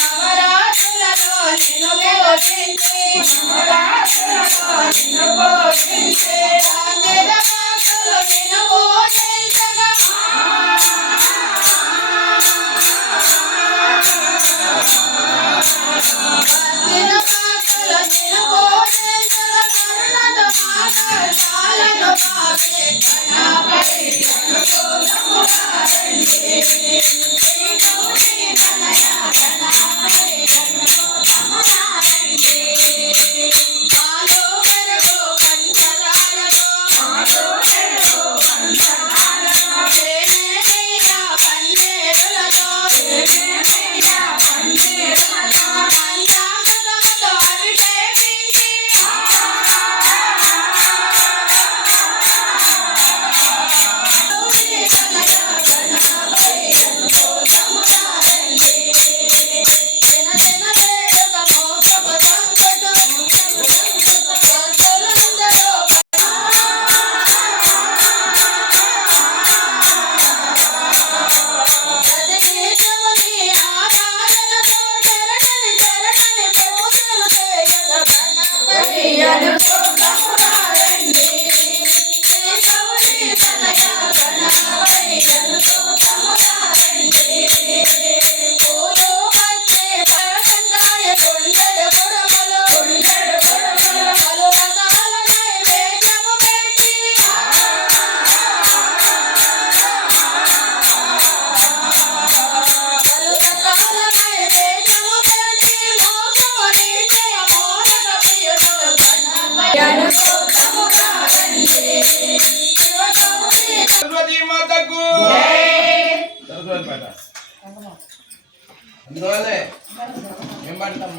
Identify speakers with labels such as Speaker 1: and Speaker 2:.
Speaker 1: నవరాత్రులలో నిన్ను గెలిచి నవరాత్రులలో నిన్ను
Speaker 2: గెలిచి పేట. అందువల్లే ఏం పడతాం